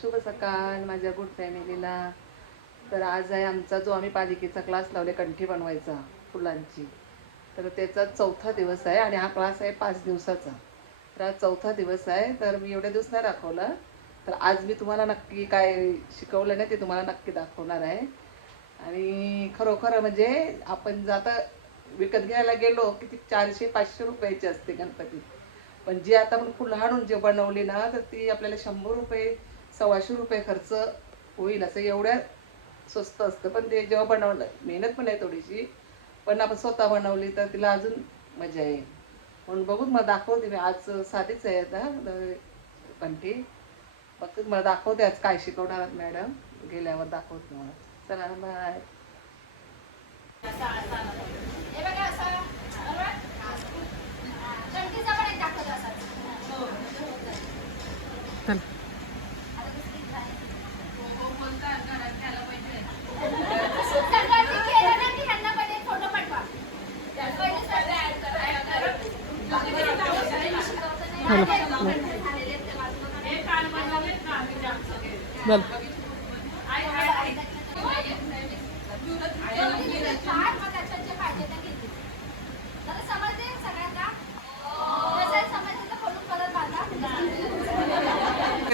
शुभ सकाळ माझ्या गुड फॅमिलीला. तर आज आहे आमचा जो आम्ही पालिकेचा क्लास लावले कंठी बनवायचा फुलांची, तर त्याचा चौथा दिवस आहे आणि हा क्लास आहे 5 दिवसाचा. तर आज चौथा दिवस आहे. तर मी एवढे दिवस नाही दाखवलं, तर आज मी तुम्हाला नक्की काय शिकवलं नाही ते तुम्हाला नक्की दाखवणार आहे. आणि खरोखर म्हणजे आपण जाता विकत घ्यायला गेलो की ती 400-500 रुपयाची असते गणपती, पण जी आता आपण फुलं आणून जे बनवली ना तर ती आपल्याला 100 रुपये 125 रुपये खर्च होईल असं एवढ्या स्वस्त असतं. पण ते जेव्हा बनवलं मेहनत पण आहे थोडीशी, पण आपण स्वतः बनवली तर तिला अजून मजा येईल. म्हणून बघू मला दाखवते मी. आज साधीच आहे आता कंठी. फक्त मला दाखवते आज काय शिकवणार मॅडम, गेल्यावर दाखवते मला. चला बाय.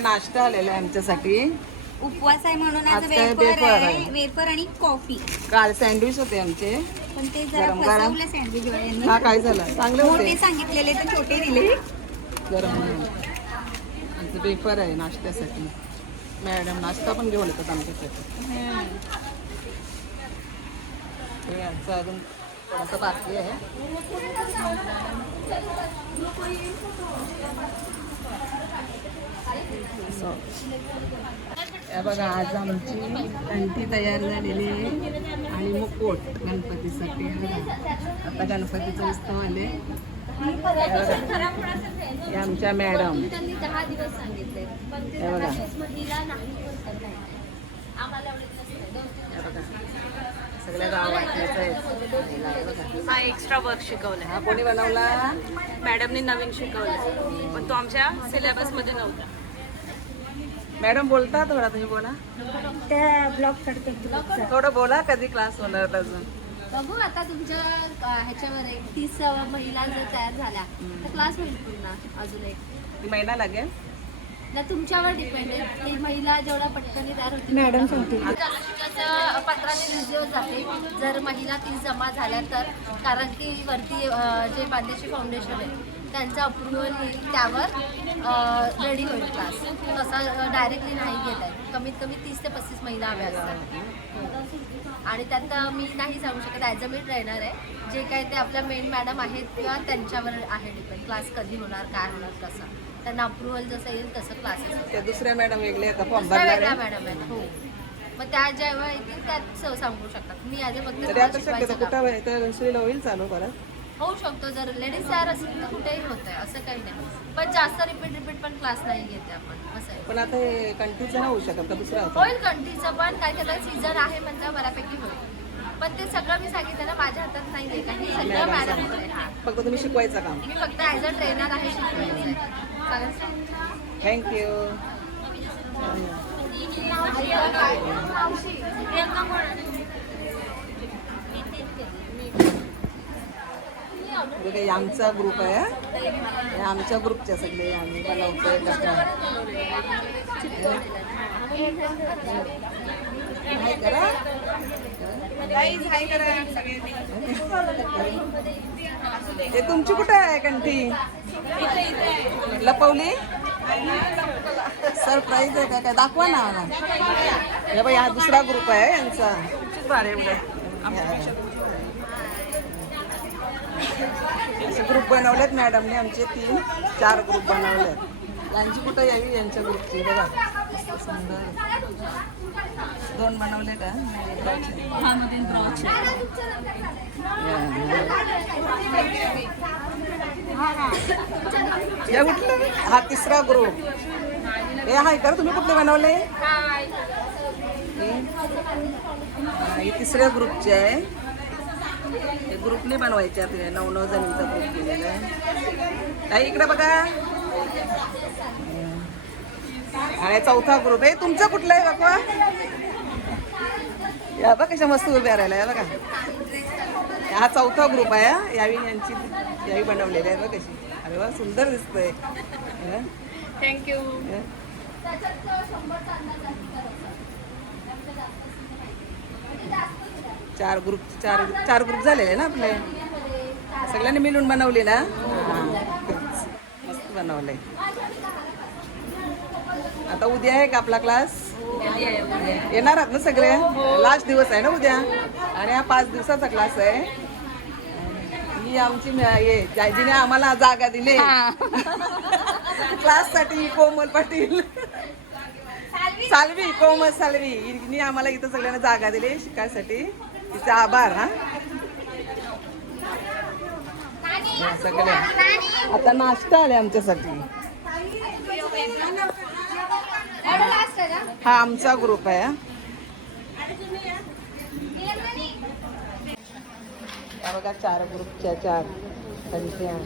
नाश्ता आलेला आहे आमच्यासाठी. उपवास आहे म्हणून आज आज काय वेफर वेफर आहे, आहे. वेफर आणि कॉफी. काल सँडविच होते आमचे, पण ते जरा गरम गरम. फसवलं सँडविच वाल्यांनी. हा काय झालं, चांगले मोठे होते. सांगितलेले तर छोटे दिले. गरम गरम आमचं वेफर आहे नाश्त्यासाठी. मॅडम नाश्ता पण घेऊन येतात आमच्यासाठी. हे आमचं अजून थोडंसं बाकी आहे. हे बघा आज आमची कंठी तयार झालेली आहे आणि मुकुट गणपतीसाठी. आता गणपतीचा उत्सव आले. हे आमच्या मॅडम. त्यांनी 10 दिवस सांगितले, पण ते हे बघा. महिला नाही बोलतात नाही. आम्हाला एवढं नसतं. हे बघा सगळ्या गावातल्याच आहेत. हा एक्स्ट्रा वर्क शिकवलाय. हा कोणी बनवला? मॅडमने नवीन शिकवलं, पण तो आमच्या सिलेबस मध्ये नव्हता. मॅडम बोलता थोडा, तुम्ही बोला. त्या ब्लॉग करते. थोडं बोला, कधी क्लास होणार अजून. बघू आता तुमच्या ह्याच्यावर आहे. 30 महिला जर तयार झाल्या तर क्लास होईल पुन्हा अजून एक. ती महिना लागेल ना तुमच्यावर डिपेंड आहे. ती महिला जेवढा पटकन तयार होती मॅडम सांगतील. जास्तीत 15 ते 20 दिवस जाते जर महिला 30 जमा झाल्या तर. कारण की वरती जे बांदेशी फाउंडेशन आहे त्यांचा अप्रुव्हल येईल, त्यावर रेडी होईल क्लास. तसा डायरेक्टली नाही घेत आहे. कमीत कमी 30 ते 35 महिला हव्या असतात. आणि त्यात मी नाही सांगू शकत, ॲज अ मी ट्रेनर आहे. जे काय ते आपल्या मेन मॅडम आहेत किंवा त्यांच्यावर आहे डिपेंड. क्लास कधी होणार, काय होणार, कसं त्यांना अप्रुव्हल जसं येईल तसं क्लासेस. त्या दुसऱ्या मॅडम वेगळे आता फॉर्म दुसऱ्या भरणार वेगळ्या आहे. मॅडम आहेत. हो, मग त्या जेव्हा येतील त्यात सांगू शकतात. मी ॲज अ तरी आता फक्त शक्यतो कुठं इथं श्रीला होईल चालू परत. होऊ शकतो. जर लेडीज तयार असेल तर कुठेही होत आहे, असं काही नाही. पण जास्त रिपीट पण क्लास नाही घेते आपण, असं आहे. पण आता हे कंटिन्यू नाही होऊ शकत का दुसरा होता? होईल कंटिन्यूचं, पण काय त्याला सीझन आहे म्हणलं बऱ्यापैकी होईल. पण ते सगळं मी सांगितलं ना, माझ्या हातात नाही आहे काही. सगळं मॅडम आहे. हां, फक्त तुम्ही शिकवायचं काम. मी फक्त ॲज अ ट्रेनर आहे, शिकवायचं आहे. चालेल. थँक्यू. हे आमचा ग्रुप आहे. हे आमच्या ग्रुपच्या सगळे आम्ही बनवतोय. ते तुमची कुठे आहे कंठी? लपवली? सरप्राईज आहे का काय? दाखवा ना मला. हे बाई हा दुसरा ग्रुप आहे यांचा. असे ग्रुप बनवलेत मॅडमने आमचे 3-4 ग्रुप बनवलेत. यांची कुठं यावी यांच्या ग्रुपची बघा. सुंदर 2 बनवले का? या कुठलं? हा तिसरा ग्रुप. हे हाय का तुम्ही कुठले बनवले? हे तिसऱ्या ग्रुपचे आहे. हे ग्रुपने बनवायचे आपले 9 जणींचा ग्रुप केलेला आहे. ताई इकडे बघा. आणि चौथा ग्रुप आहे. तुमचं कुठलं आहे बाबा? या बघा कशा मस्त उभ्या राहिला. या बघा हा चौथा ग्रुप आहे हा. यावी बनवलेली आहे बघ कशी. अरे वा सुंदर दिसतंय. थँक्यू. चार ग्रुप झालेले ना आपले. सगळ्यांनी मिळून बनवले ना. मस्त बनवलंय. आता उद्या आहे का आपला क्लास? येणार आहात ना सगळे? लास्ट दिवस आहे ना उद्या. आणि हा 5 दिवसाचा क्लास आहे. ही आमची जिने आम्हाला जागा दिली क्लास साठी कोमल पाटील कोमल सालवी हिने आम्हाला इथं सगळ्यांना जागा दिली शिकायसाठी. तिचा आभार. हा सगळे आता नाश्ता आले आमच्यासाठी. हा आमचा ग्रुप आहे. हा बघा 4 ग्रुपच्या 4 संख्या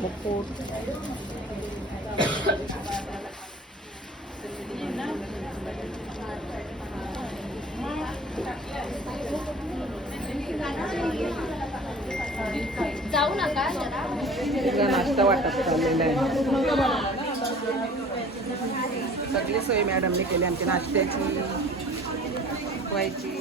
मुकुट. जाऊ नका जरा. नाश्ता वाटप चाललेला आहे. सगळी सोय मॅडमने केली आमची नाश्त्याची शिकवायची.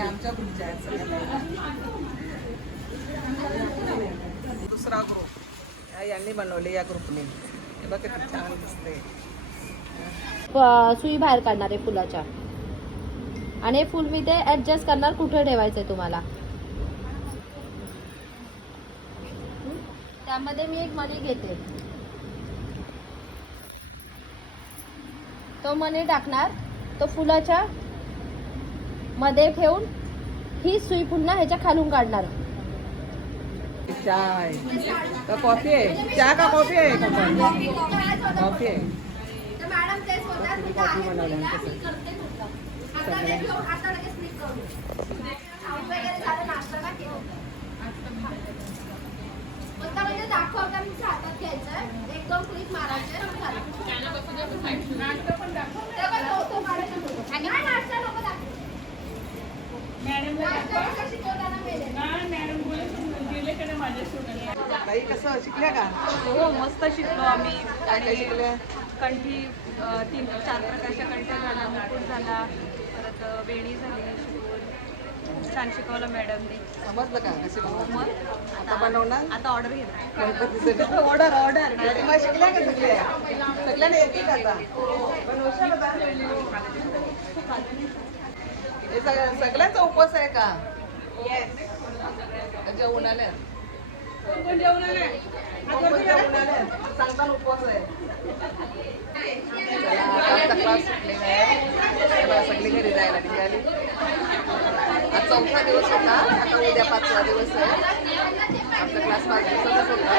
आमच्या ग्रुपच्या आहेत सगळ्या. दुसरा ग्रुप यांनी बनवले या ग्रुपने. हे बघा किती छान दिसते. सुई बाहेर काढणार आहे फुलाच्या आणि हे फुल मी ते ऍडजस्ट करणार कुठे ठेवायचंय तुम्हाला. त्यामध्ये मी एक मणी घेते. तो मणी टाकणार. तो फुलाच्या मध्ये ठेवून ही सुई पुन्हा ह्याच्या खालून काढणार. चाय का कॉफी आहे? चहा का कॉफी आहे? कॉफी आहे. कॉफी बनवली हातात घ्यायचं. 1-2 क्लिक मारायचे. ताई कसं शिकल्या का? हो मस्त शिकलो आम्ही. काय काय शिकल्या? कंठी 3-4 प्रकारच्या कंठ्या झाला, मुकुट झाला, परत वेणी झाली. शिकवून छान शिकवलं मॅडमने. समजलं का कशी मग आता बनवणार? आता ऑर्डर घेणार. गणपतीसाठी ऑर्डर मग शिकल्या का सगळ्यांना येते का आता? बनवशाल आता? हे सगळ्यांचा उपवास आहे का? जेवण आल्या सांगताना उपवास आहे. आमचा क्लास सुटलेला आहे. सगळी घरी जायला निघाली. आज 4था दिवस होता. आता उद्या 5वा दिवस आहे. आमचा क्लास 5 दिवसाचाच होता.